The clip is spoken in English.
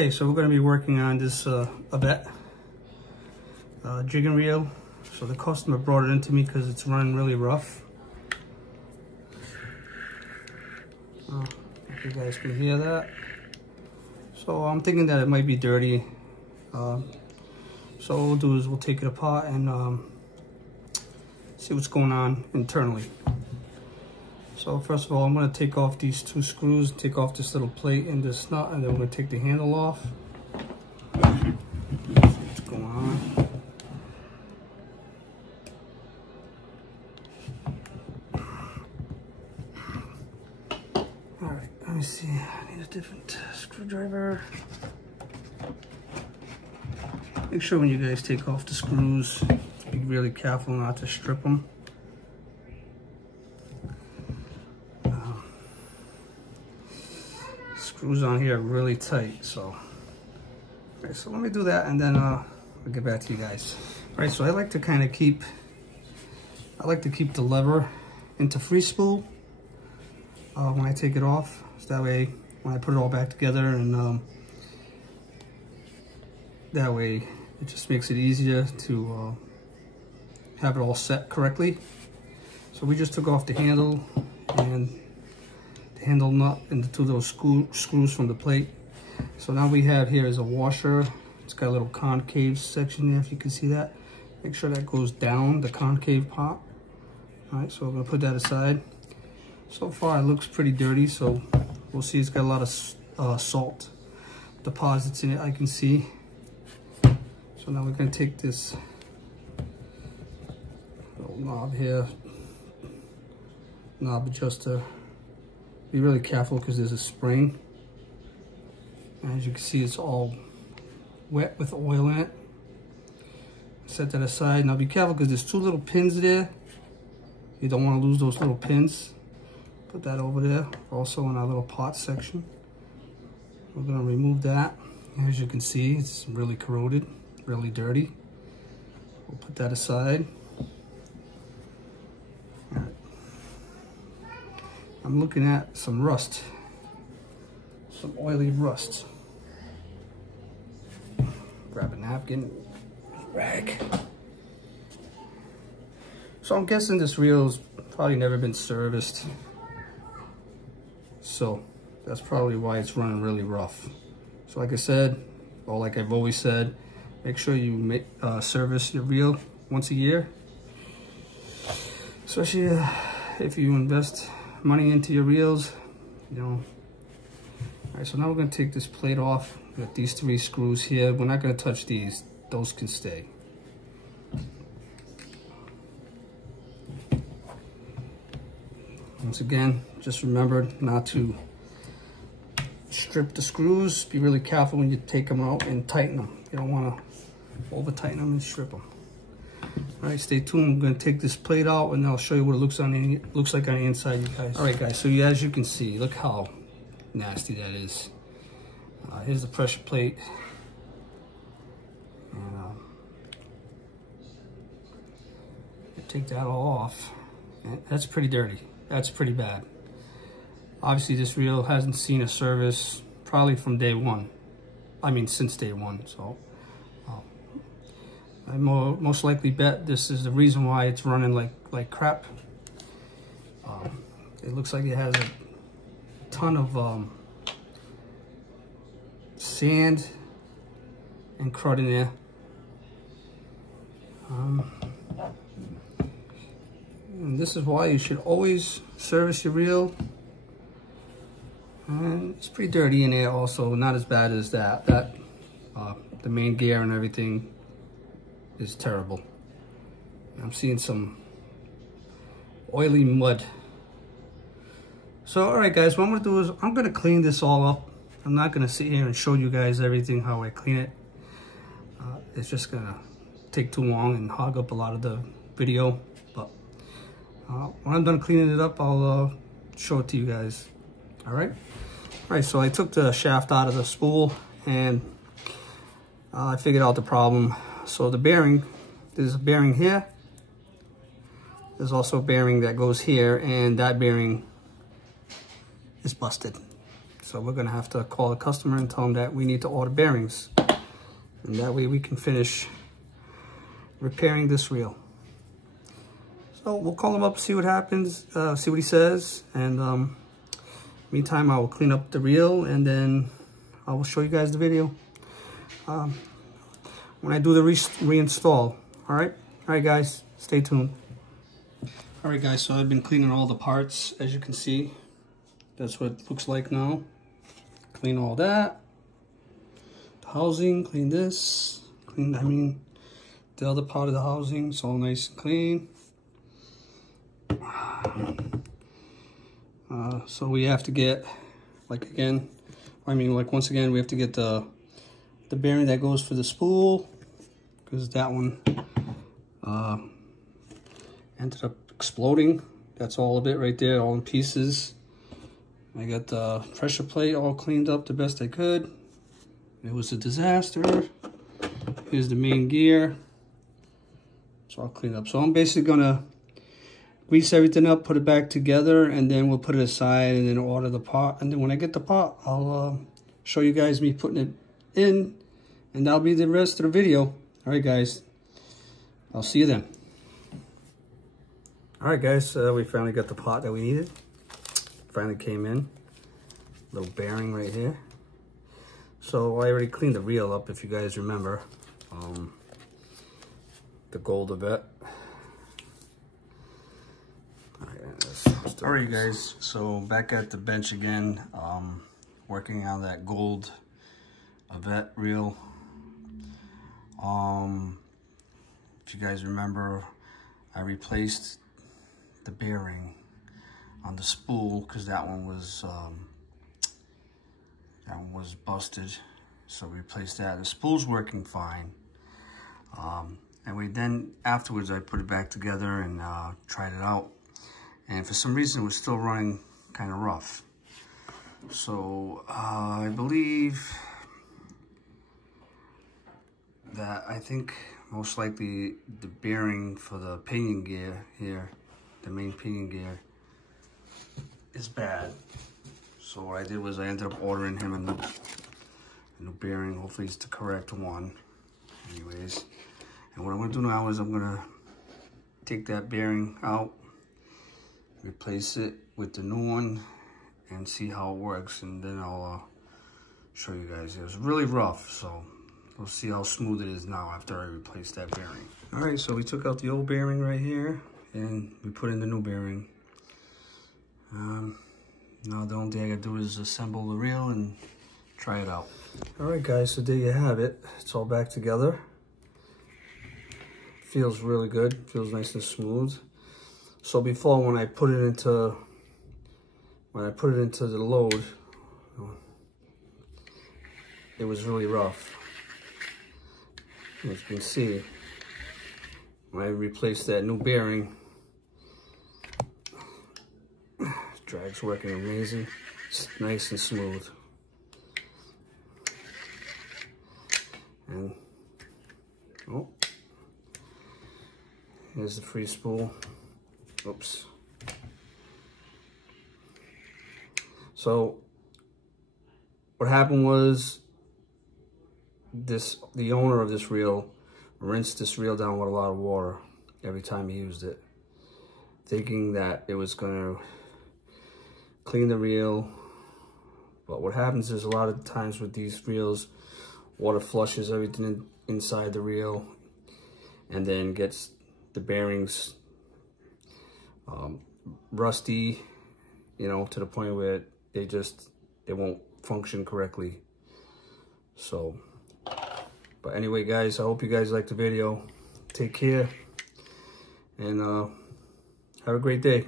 Okay, so we're going to be working on this Avet jigging reel. So the customer brought it into me because it's running really rough. If you guys can hear that. So I'm thinking that it might be dirty. So what we'll do is we'll take it apart and see what's going on internally. So first of all, I'm going to take off these two screws, take off this little plate and this nut, and then we're going to take the handle off. See what's going on. Alright, let me see. I need a different screwdriver. Make sure when you guys take off the screws, be really careful not to strip them. Screws on here are really tight, so okay, so let me do that and then I'll get back to you guys. All right, so I like to kind of keep the lever into free spool when I take it off, so that way when I put it all back together, and that way it just makes it easier to have it all set correctly. So we just took off the handle and handle nut and the two little screws from the plate. So now we have here is a washer. It's got a little concave section there, if you can see that. Make sure that goes down, the concave part. All right, so we're gonna put that aside. So far it looks pretty dirty, so we'll see. It's got a lot of salt deposits in it, I can see. So now we're gonna take this little knob here, knob adjuster. Be really careful because there's a spring. As you can see, it's all wet with oil in it. Set that aside. Now be careful because there's two little pins there. You don't want to lose those little pins. Put that over there, also in our little pot section. We're gonna remove that. As you can see, it's really corroded, really dirty. We'll put that aside. I'm looking at some rust, some oily rust. Grab a napkin, rag. So I'm guessing this reel's probably never been serviced. So that's probably why it's running really rough. So like I said, or like I've always said, make sure you service your reel once a year. Especially if you invest money into your reels, you know. All right, so now we're going to take this plate off. We got these three screws here. We're not going to touch these. Those can stay. Once again, just remember not to strip the screws. Be really careful when you take them out and tighten them. You don't want to over tighten them and strip them. All right, stay tuned. I'm going to take this plate out and I'll show you what it looks like on the inside, you guys. All right, guys, so as you can see, look how nasty that is. Here's the pressure plate. And take that all off. And that's pretty dirty. That's pretty bad. Obviously, this reel hasn't seen a service probably from day one. I mean, since day one, so. I most likely bet this is the reason why it's running like crap. It looks like it has a ton of sand and crud in there. And this is why you should always service your reel. And it's pretty dirty in there also, not as bad as that. The main gear and everything is terrible. I'm seeing some oily mud. So all right, guys, what I'm gonna do is I'm gonna clean this all up. I'm not gonna sit here and show you guys everything how I clean it. It's just gonna take too long and hog up a lot of the video. But when I'm done cleaning it up, I'll show it to you guys. All right, so I took the shaft out of the spool and I figured out the problem. So the bearing, there's a bearing here. There's also a bearing that goes here, and that bearing is busted. So we're gonna have to call the customer and tell them that we need to order bearings. And that way we can finish repairing this reel. So we'll call him up, see what happens, see what he says. And meantime, I will clean up the reel and then I will show you guys the video when I do the reinstall. All right, guys, stay tuned. All right, guys, so I've been cleaning all the parts, as you can see. That's what it looks like now. Clean all that. The housing, clean this. The other part of the housing, it's all nice and clean. So we have to get, once again, we have to get the bearing that goes for the spool, because that one ended up exploding. That's all of it right there, all in pieces. I got the pressure plate all cleaned up the best I could. It was a disaster. Here's the main gear. It's all cleaned up. So I'm basically gonna grease everything up, put it back together, and then we'll put it aside and then order the part. And then when I get the part, I'll show you guys me putting it in, and that'll be the rest of the video. All right, guys, I'll see you then. All right, guys, we finally got the part that we needed. Finally came in. Little bearing right here. So I already cleaned the reel up, if you guys remember. The gold Avet. All right, guys, so back at the bench again, working on that gold Avet reel. If you guys remember, I replaced the bearing on the spool because that one was busted, so we replaced that. The spool's working fine, and then afterwards I put it back together and tried it out, and for some reason it was still running kind of rough. So I believe that I think most likely the bearing for the pinion gear here, the main pinion gear, is bad. So what I did was I ended up ordering him a new bearing. Hopefully it's the correct one. Anyways, and what I'm gonna do now is I'm gonna take that bearing out, replace it with the new one, and see how it works, and then I'll show you guys. It was really rough, so we'll see how smooth it is now after I replace that bearing. All right, so we took out the old bearing right here, and we put in the new bearing. Now the only thing I gotta do is assemble the reel and try it out. All right, guys, so there you have it. It's all back together. Feels really good. Feels nice and smooth. So before, when I put it into the load, it was really rough. As you can see, when I replaced that new bearing, drag's working amazing. It's nice and smooth. And oh, here's the free spool. Oops. So what happened was the owner of this reel rinsed this reel down with a lot of water every time he used it, thinking that it was going to clean the reel. But what happens is a lot of times with these reels, water flushes everything inside the reel and then gets the bearings rusty, you know, to the point where they won't function correctly. So, but anyway, guys, I hope you guys liked the video. Take care and have a great day.